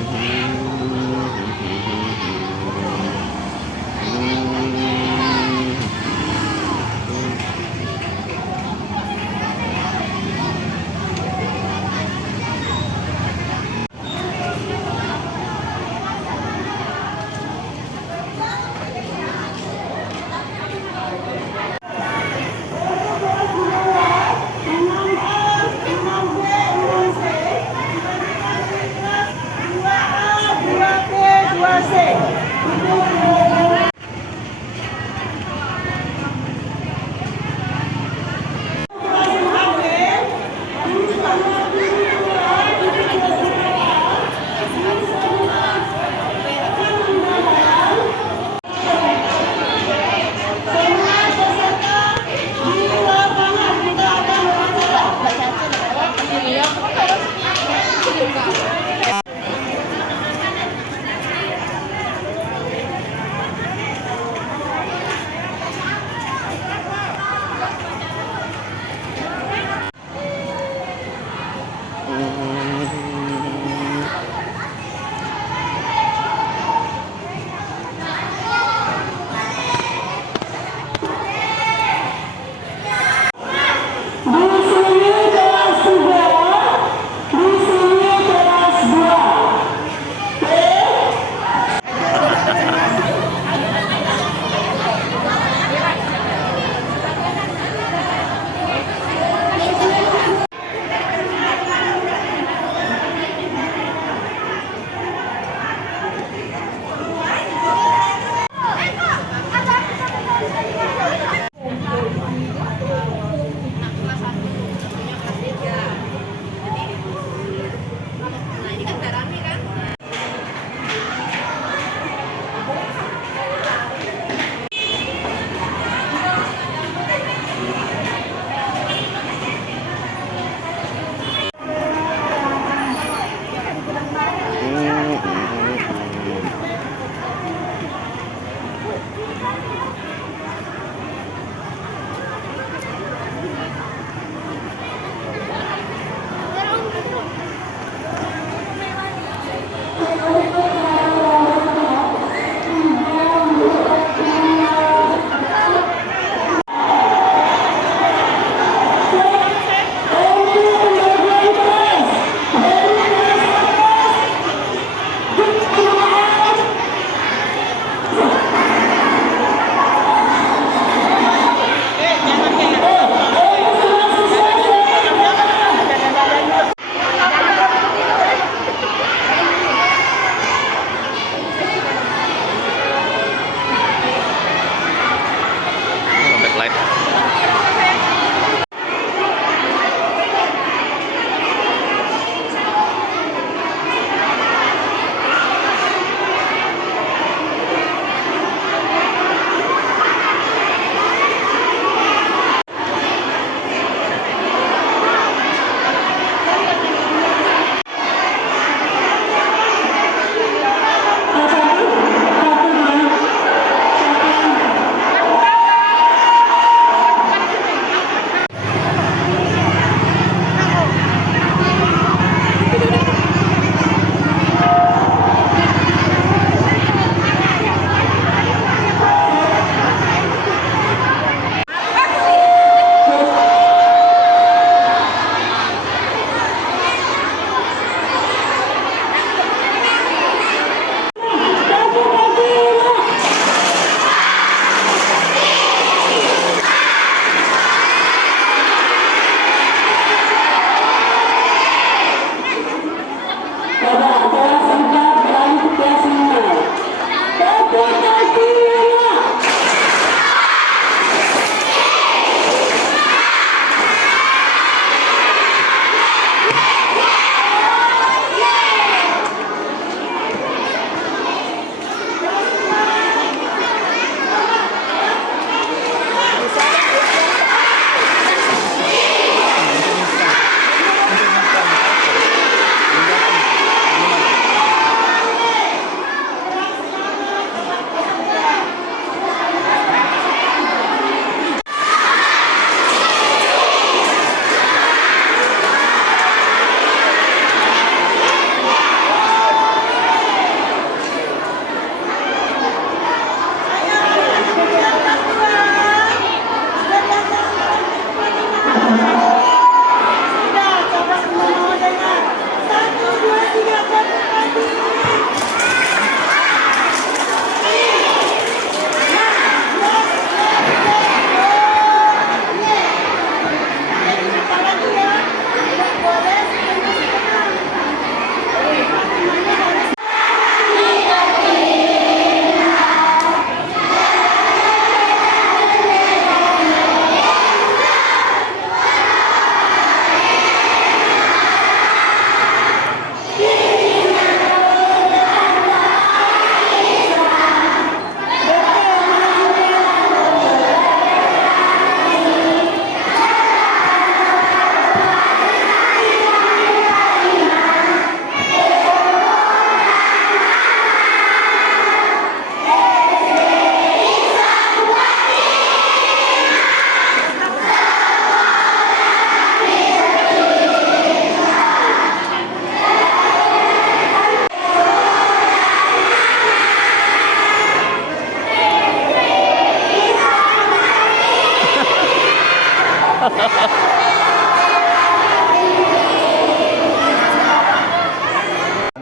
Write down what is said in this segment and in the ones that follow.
2A, 2B, 2C.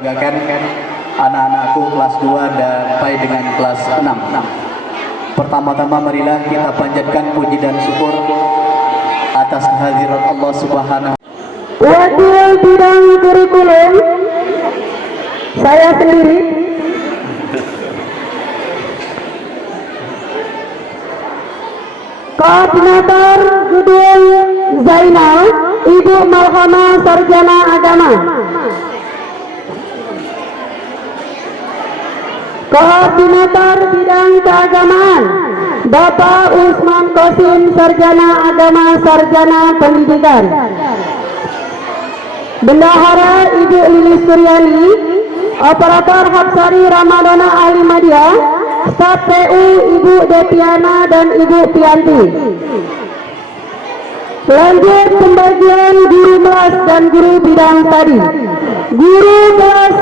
banggakan anak-anakku kelas 2 sampai dengan kelas 6. Pertama-tama marilah kita panjatkan puji dan syukur atas kehadiran Allah Subhanahu. Wakil bidang kurikulum saya sendiri. Koordinator Gedung Zainal, Ibu Malhama Sarjana Agama. Koordinator Bidang Keagamaan, Bapak Usman Kosim Sarjana Agama Sarjana Pendidikan. Bendahara Ibu Lilis Suryani, Operator Hapsari Ramadana Ahli Media, Staf PU Ibu Depiana dan Ibu Pianti. Lanjut pembagian guru kelas dan guru bidang tadi. Guru kelas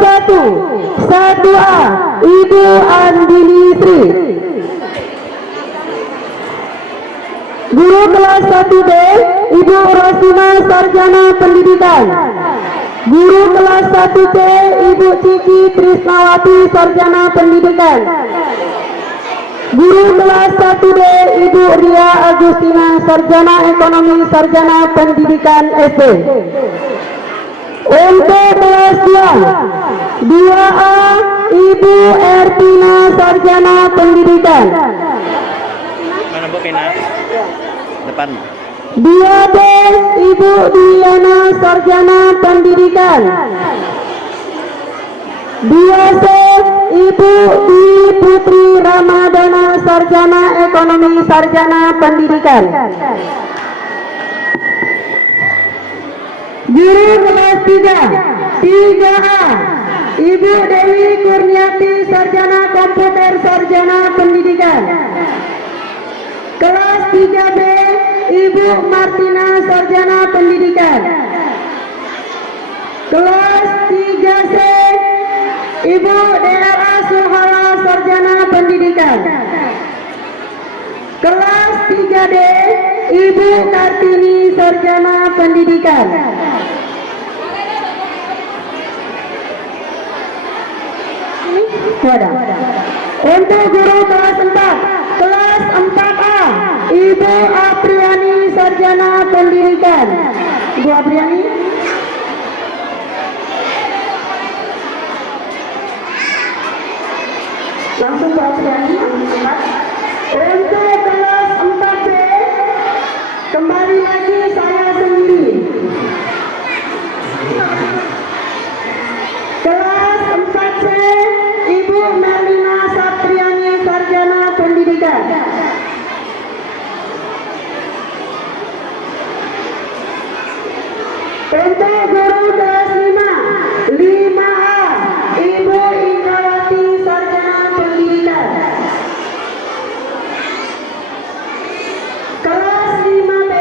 1A Ibu Andini Sri. Guru kelas 1B Ibu Rosina Sarjana Pendidikan. Guru kelas 1C Ibu Cici Trisnawati Sarjana Pendidikan. Guru kelas 1D Ibu Ria Agustina Sarjana Ekonomi Sarjana Pendidikan SD. Untuk kelas 2A Ibu Ertina Sarjana Pendidikan. Mana Bu Pina? Depan. 2B Ibu Diana Sarjana Pendidikan. 2C Ibu Dwi Putri Ramadana Sarjana Ekonomi Sarjana Pendidikan. Guru kelas 3A Ibu Dewi Kurniati Sarjana Komputer Sarjana Pendidikan. Kelas 3B Ibu Martina Sarjana Pendidikan. Kelas 3C Ibu DRA Suhala Sarjana Pendidikan. Kelas 3D Ibu Kartini Sarjana Pendidikan. Untuk guru kelas 4A Ibu Apriani Sarjana Pendidikan. Ibu Apriani. Langsung Pak Apriani. Untuk kelas 4B kembali lagi saya sendiri. Kelas 4C Ibu Melina Satriani Sarjana Pendidikan. Untuk guru kelas 5A Ibu Indrawati Sarjana Pendidikan. Kelas 5B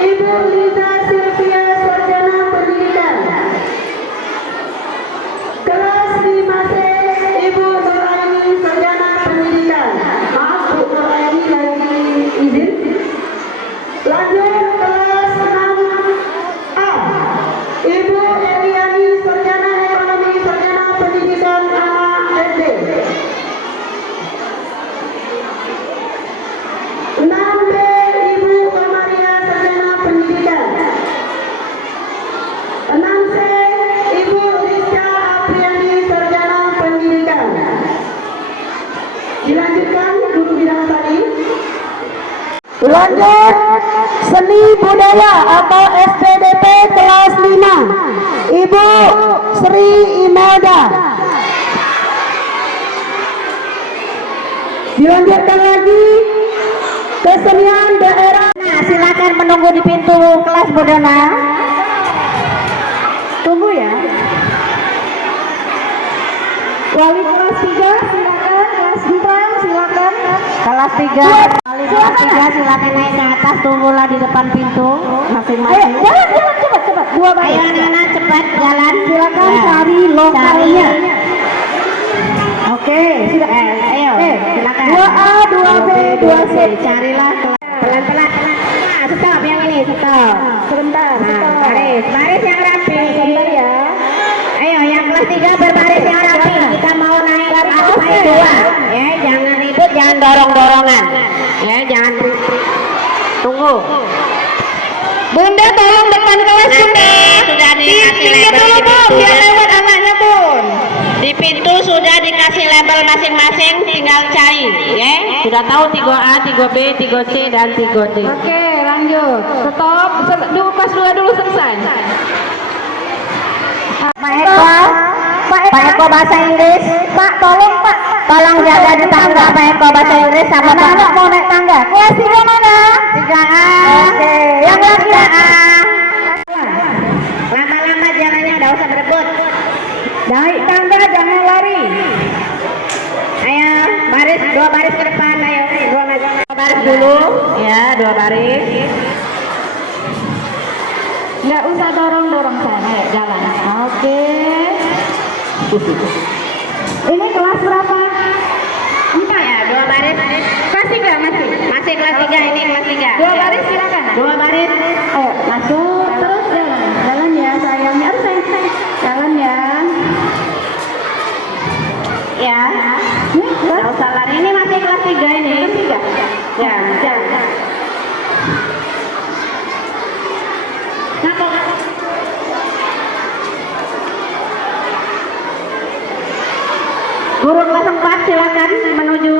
Ibu Liza Sylvia Sarjana Pendidikan. Kelas 5C Ibu Nuraini Sarjana Pendidikan. Maaf Bu Nuraini lagi izin. Lanjut kelas 6A Ibu Eliani Sarjana Ekonomi Sarjana Pendidikan anak SD. 6B Ibu Kamaria Sarjana Pendidikan. 6C Ibu Rizka Apriani Sarjana Pendidikan. Dilanjutkan guru bidang tadi. Lanjut seni budaya atau SPDP kelas 5 Ibu Sri Imelda. Dilanjutkan lagi kesenian daerah. Nah, silakan menunggu di pintu kelas Bodona. Tunggu ya. Wali kelas 3 silakan, kelas 4 silakan. Kelas 3, silakan naik ke atas, tunggulah di depan pintu masing-masing. Ayo, jalan cepat. Ayo anak-anak cepat jalan. Silakan Ya, cari lokalnya. Oke, ayo silakan. 2A, 2B, 2C. Carilah pelan-pelan. Nah, stop yang ini, stop. Sebentar. Nah, baris yang rapi. Sebentar ya. Ayo yang kelas 3 berbaris yang rapi. Kita mau naik lantai 2. Ya, jangan ribut, jangan dorong-dorongan. Ya, jangan tunggu. Bunda tolong depan kelas Bunda. Sudah dikasih label dulu Bu, biar lewat anaknya Bun. di pintu sudah dikasih label masing-masing, tinggal cari. Ya, sudah tahu 3A, 3B, 3C dan 3D. Oke, lanjut. Stop. Dulu kelas 2 dulu selesai. Pak Eko bahasa Inggris. Pak, tolong Pak. Tolong jaga di tangga Pak Eko bahasa Inggris sama Pak. Anak mau naik tangga. Kelas 3 mana? 3A. Oke. Yang kelas 3A. Lama-lama jalannya, udah usah berebut. Naik tangga jangan lari. Ayo, baris, 2 baris ke depan. Ayo, 2 baris dulu. Ya, 2 baris. Nggak usah dorong-dorong sana. Ayo jalan. Oke. Ini kelas berapa? 4 ya, 2 baris. Kelas 3 masih. Masih kelas 3, ini kelas 3. 2 baris silakan. 2 baris. Ayo masuk terus jalan. Jalan ya sayangnya. Aduh sayang. Jalan ya. Ya. Nih, Nggak usah lari. Ini masih kelas 3 ini. Kelas 3. Ya, jalan. Guru kelas 4 silakan menuju